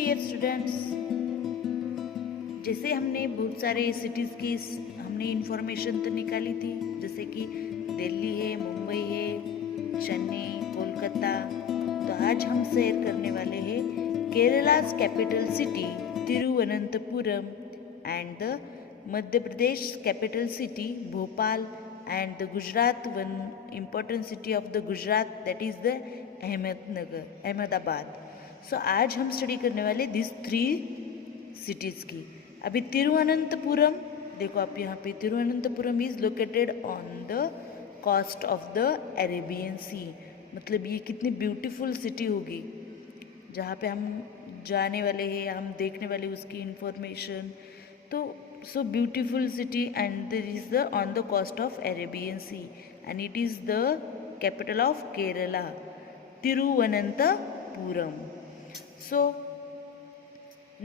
Dear students, जैसे हमने बहुत सारे सिटीज़ की हमने इंफॉर्मेशन तो निकाली थी, जैसे कि दिल्ली है, मुंबई है, चेन्नई, कोलकाता। तो आज हम शेयर करने वाले हैं Kerala's capital city Thiruvananthapuram and the Madhya Pradesh capital city Bhopal and the Gujarat one important city of the Gujarat that is the Ahmedabad. So आज हम स्टडी करने वाले दिस 3 सिटीज़ की। अभी तिरुवनंतपुरम देखो, आप यहाँ पे Thiruvananthapuram is located on the coast of the Arabian sea. मतलब ये कितनी ब्यूटीफुल सिटी होगी जहाँ पे हम जाने वाले हैं, हम देखने वाले उसकी इंफॉर्मेशन। तो so beautiful city and there is the on the coast of Arabian sea and it is the capital of Kerala, Thiruvananthapuram. So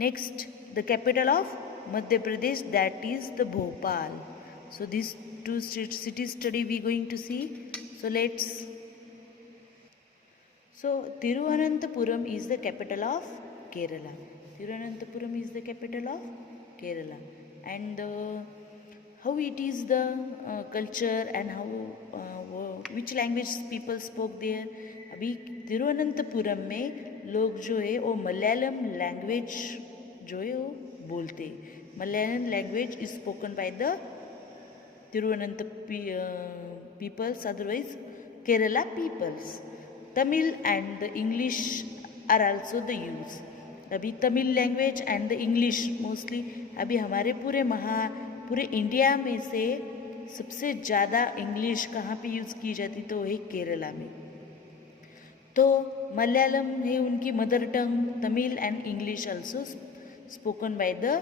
next, the capital of Madhya Pradesh, that is the Bhopal. So these two cities study we going to see. So let's. So Tiruvananthapuram is the capital of Kerala. Tiruvananthapuram is the capital of Kerala, and how it is the culture and how which language people spoke there. अभी तिरुवनंतपुरम में लोग जो है वो Malayalam language जो है वो बोलते. Malayalam language is spoken by the Thiruvanantha peoples, otherwise Kerala peoples. Tamil and the English are also the use. अभी Tamil language and the English mostly अभी हमारे पूरे इंडिया में से सबसे ज़्यादा इंग्लिश कहाँ पे यूज़ की जाती तो वही केरला में. तो मलयालम है उनकी mother tongue, Tamil and English also spoken by the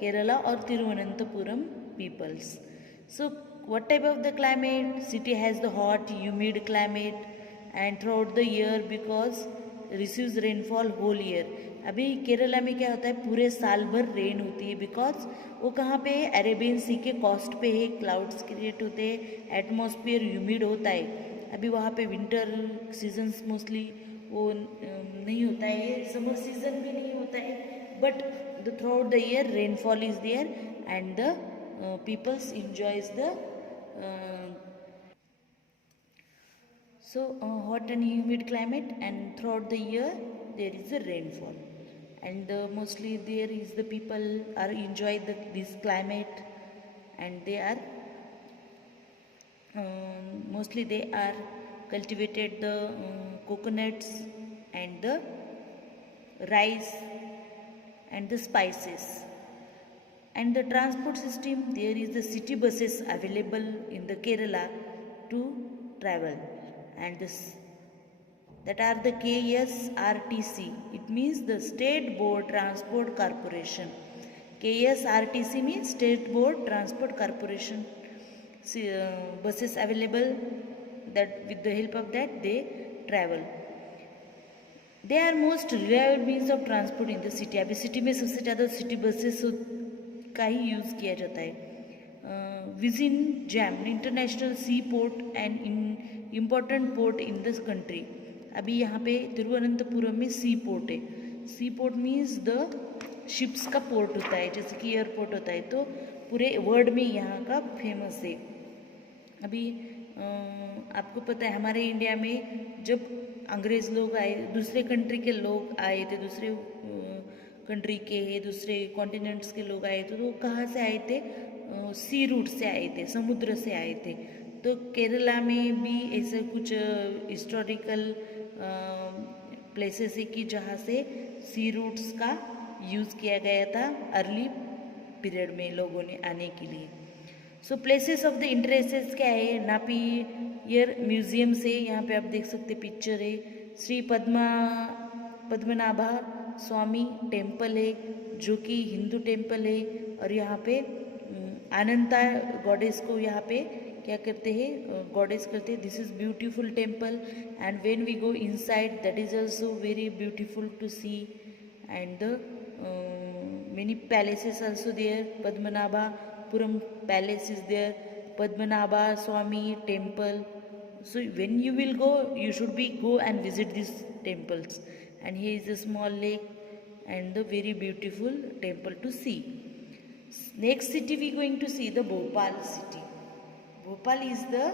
Kerala और Thiruvananthapuram peoples. So what type of the climate? City has the hot humid climate and throughout the year because receives rainfall whole year. अभी केरला में क्या होता है, पूरे साल भर rain होती है बिकॉज वो कहाँ पे है, अरेबियन सी के कोस्ट पे है. क्लाउड्स क्रिएट होते हैं, एटमॉस्फेयर ह्यूमिड होता है. अभी वहाँ पे विंटर सीजन्स मोस्टली वो नहीं होता है, समर सीजन भी नहीं होता है, but the throughout the year rainfall is there and the peoples enjoys the hot and humid climate, and throughout the year there is a rainfall, and mostly there is the people are enjoy this climate, and they are mostly they are cultivated the coconuts and the rice and the spices. And the transport system, there is the city buses available in the Kerala to travel, and this that are the KSRTC. It means the State Board Transport Corporation. KSRTC means State Board Transport Corporation. Buses available that with the help of that they travel. They are most reliable means of transport in the city. अभी city में सबसे ज़्यादा city buses का ही use किया जाता है. Vizhinjam international sea port and important port in this country. अभी यहाँ पे तिरुवनंतपुरम में सी पोर्ट है. Sea port means the ships का पोर्ट होता है, जैसे कि एयरपोर्ट होता है. तो पूरे वर्ल्ड में यहाँ का फेमस है. अभी आपको पता है हमारे इंडिया में जब अंग्रेज़ लोग आए, दूसरे कंट्री के लोग आए थे, दूसरे कंट्री के दूसरे कॉन्टिनेंट्स के लोग आए थे, तो वो कहाँ से आए थे? सी रूट से आए थे, समुद्र से आए थे. तो केरला में भी ऐसे कुछ हिस्टोरिकल प्लेसेस है कि जहाँ से सी रूट्स का यूज़ किया गया था अर्ली पीरियड में लोगों ने आने के लिए. सो प्लेसेस ऑफ द इंटरेस्ट क्या है? नापियर म्यूजियम से, यहाँ पे आप देख सकते पिक्चर है. श्री पद्मनाभा स्वामी टेम्पल है जो कि हिंदू टेम्पल है, और यहाँ पे अनंता गॉडेस को यहाँ पे क्या करते हैं, गॉडेस करते हैं. This is beautiful temple, and when we go inside that is also very beautiful to see, and the many palaces also there. Padmanabhapuram palace is there, Padmanabha Swami temple. So when you will go, you should be go and visit these temples. And here is a small lake and the very beautiful temple to see. Next city we going to see the Bhopal city. Bhopal is the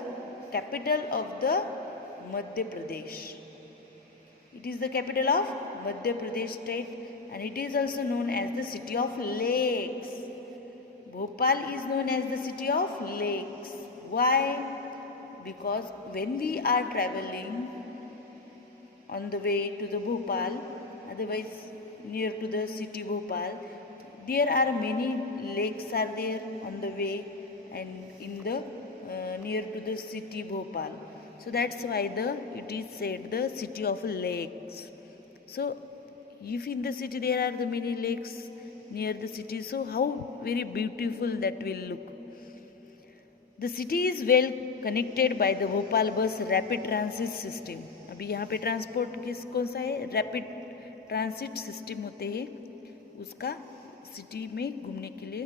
capital of the Madhya Pradesh. It is the capital of Madhya Pradesh state and it is also known as the city of lakes. Bhopal is known as the city of lakes. Why? Because when we are traveling on the way to the Bhopal, otherwise near to the city Bhopal, there are many lakes are there on the way and in the near to the city Bhopal. So that's why it is said the city of lakes. So if in the city there are the many lakes near the city, so how very beautiful that will look. The city is well connected by the Bhopal bus rapid transit system. अभी यहाँ पे transport किस कौन सा है, rapid transit system होते हैं, उसका सिटी में घूमने के लिए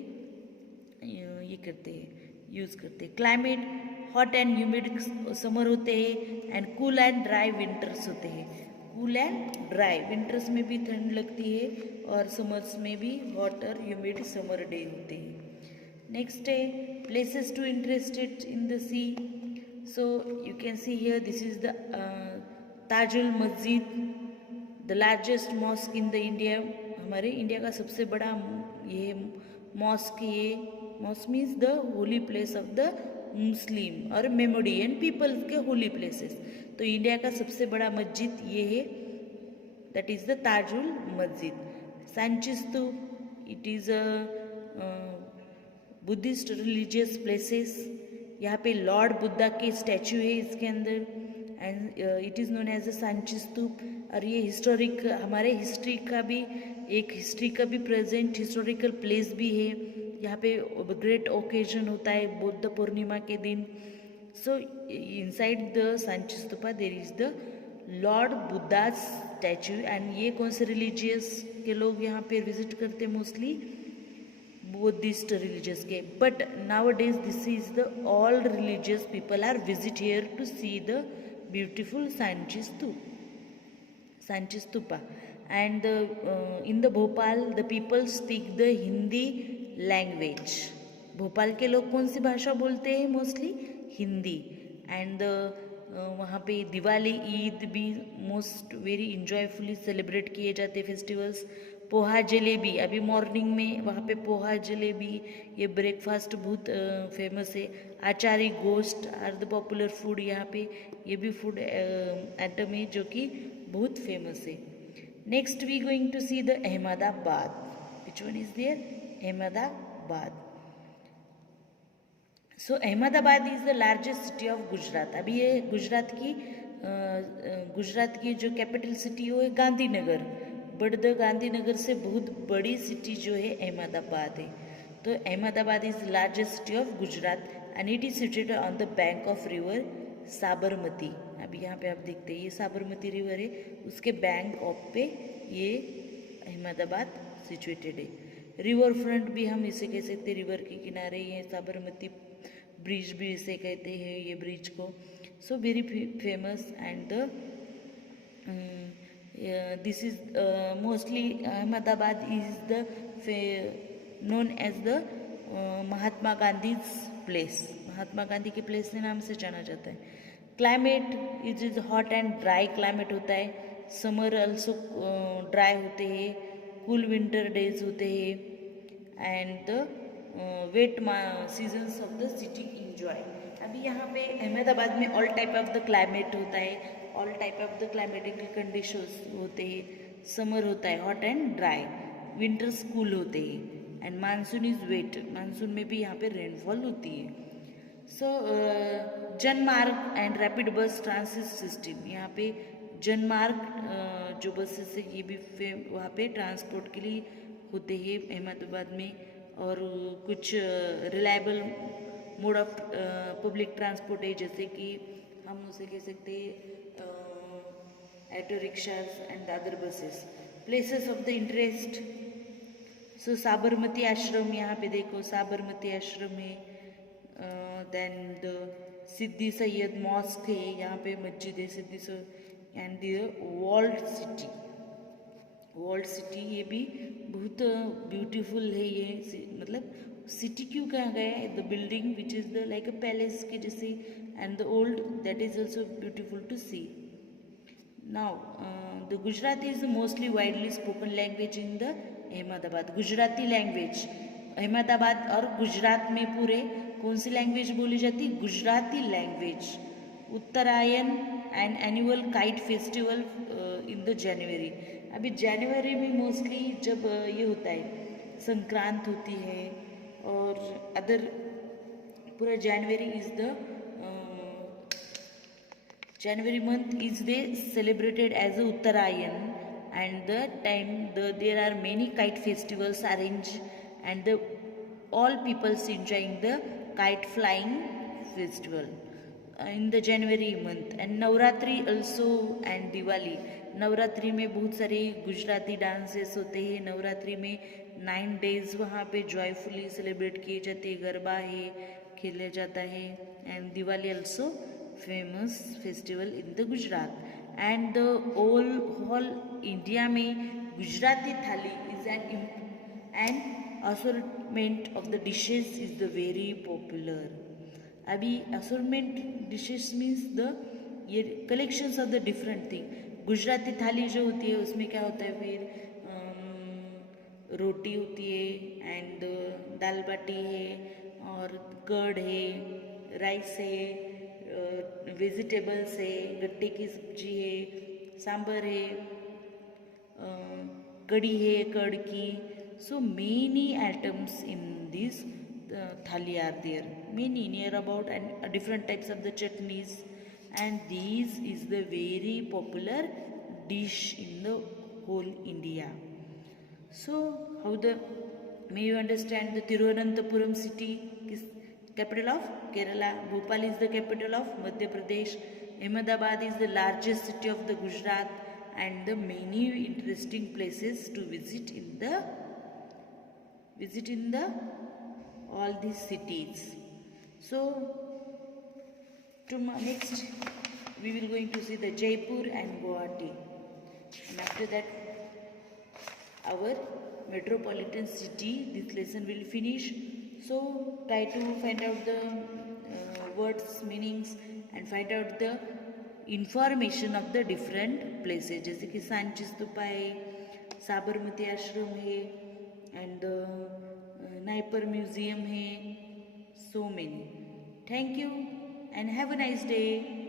ये करते हैं, यूज़ करते हैं. Climate hot and humid summer होते हैं and cool and dry winters होते हैं. कूल एंड ड्राई, विंटर्स में भी ठंड लगती है और समर्स में भी हॉट और ह्यूमिड समर डे होते हैं. नेक्स्ट है places to interested in the sea. So you can see here, this is the Tajul Masjid, the largest mosque in the India. हमारे इंडिया का सबसे बड़ा ये मॉस्क, ये mosque means the holy place of the Muslim और मेमोरियन people के Holi places. तो इंडिया का सबसे बड़ा मस्जिद ये है, that is the Tajul Masjid. Sanchi Stupa, it is a Buddhist religious places. यहाँ पे लॉर्ड बुद्धा के स्टैचू है इसके अंदर and it is known as the Sanchi Stupa. और ये हिस्टोरिक, हमारे हिस्ट्री का भी एक हिस्ट्री का भी प्रेजेंट हिस्टोरिकल प्लेस भी है. यहाँ पे ग्रेट ओकेजन होता है बुद्ध पूर्णिमा के दिन. सो inside the Sanchi stupa there is the Lord Buddha statue and ये कौन से रिलीजियस के लोग यहाँ पे विजिट करते हैं, मोस्टली Buddhist religious के. But nowadays this is the all religious people are visit here to see the beautiful Sanchi Stupa. And in the Bhopal the people speak the Hindi language. Bhopal के लोग कौन सी भाषा बोलते हैं, mostly Hindi. And वहाँ पे दिवाली ईद भी मोस्ट वेरी इंजॉयफुली सेलिब्रेट किए जाते फेस्टिवल्स. पोहा जलेबी, अभी मॉर्निंग में वहाँ पे पोहा जलेबी ये ब्रेकफास्ट बहुत फेमस है. आचारी गोश्त आर द पॉपुलर फूड, यहाँ पे ये भी फूड आइटम है जो कि बहुत फेमस है. Next we going to see the Ahmedabad. Which one is there, Ahmedabad. So Ahmedabad is the largest city of Gujarat. अभी ये गुजरात की जो कैपिटल सिटी हो है गांधीनगर, बट द गांधीनगर से बहुत बड़ी सिटी जो है अहमदाबाद है. तो Ahmedabad is largest city of Gujarat and it is situated on the bank of river Sabarmati. अभी यहाँ पे आप देखते हैं ये साबरमती रिवर है, उसके बैंक ऑफ पे ये अहमदाबाद सिचुएटेड है. रिवर फ्रंट भी हम इसे कह सकते हैं, रिवर के किनारे ये साबरमती ब्रिज भी इसे कहते हैं ये ब्रिज को. So very famous and this is mostly Ahmedabad is the known as the Mahatma Gandhi's place. Mahatma Gandhi के प्लेस के नाम से जाना जाता है. Climate is hot and dry climate होता है. समर अल्सो ड्राई होते हैं, कूल विंटर डेज होते हैं and the wet seasons of the city enjoy. अभी यहाँ पे अहमदाबाद में all type of the climate होता है, all type of the climatical conditions होते हैं. समर होता है hot and dry, winters cool होते हैं and monsoon is wet. Monsoon में भी यहाँ पे रेनफॉल होती है. So Janmarg and rapid bus transit system. यहाँ पे जनमार्ग जो बसेस है ये भी वहाँ पे ट्रांसपोर्ट के लिए होते हैं अहमदाबाद में. और कुछ reliable mode of public transport है, जैसे कि हम उसे कह सकते हैं auto rickshaws and other buses. Places of the interest. So Sabarmati Ashram, यहाँ पे देखो साबरमती आश्रम है. Then the Siddi Saiyyed mosque है, यहाँ पे मस्जिद है Siddi Saiyyed and the walled city. Walled city, ये भी बहुत ब्यूटीफुल है ये मतलब सिटी क्यों कहा गया है, the building which is the like a palace के जैसे, and the old that is also beautiful to see. Now, the Gujarati is the mostly widely spoken language in the Ahmedabad. Gujarati language Ahmedabad और गुजरात में पूरे कौन सी लैंग्वेज बोली जाती है, Gujarati language. Uttarayan and annual kite festival in the January. अभी जनवरी में मोस्टली जब ये होता है संक्रांत होती है और अदर पूरा जनवरी is the January month is they celebrated as a Uttarayan, and the time there are many kite festivals arranged, and all peoples enjoying the kite flying festival in the January month. And Navratri also and Diwali. Navratri में बहुत सारे Gujarati dances होते हैं. नवरात्रि में 9 days वहाँ पे joyfully celebrate किए जाते हैं, गरबा है, खेला जाता है. And Diwali also famous festival in the Gujarat. And the whole India में Gujarati thali is an assortment of the dishes is the very popular. अभी असॉर्टमेंट डिशेस मीन्स द ये collections of the different thing. Gujarati thali जो होती है उसमें क्या होता है, फिर रोटी होती है एंड दाल बाटी है और कर्ड है, राइस है, वेजिटेबल्स है, गट्टे की सब्जी है, सांभर है, कड़ी है कर्ड की. So many items in this thali are there, many near about, and different types of the chutneys, and these is the very popular dish in the whole India. So how the may you understand the Thiruvananthapuram city is capital of Kerala, Bhopal is the capital of Madhya Pradesh, Ahmedabad is the largest city of the Gujarat, and the many interesting places to visit in the all these cities. So next we will going to see the Jaipur and Guwahati, and after that our metropolitan city, this lesson will finish. So try to find out the words meanings and find out the information of the different places, जैसे कि सांची स्तूपा है, साबरमती आश्रम है, and NIPER museum है, so many. Thank you and have a nice day.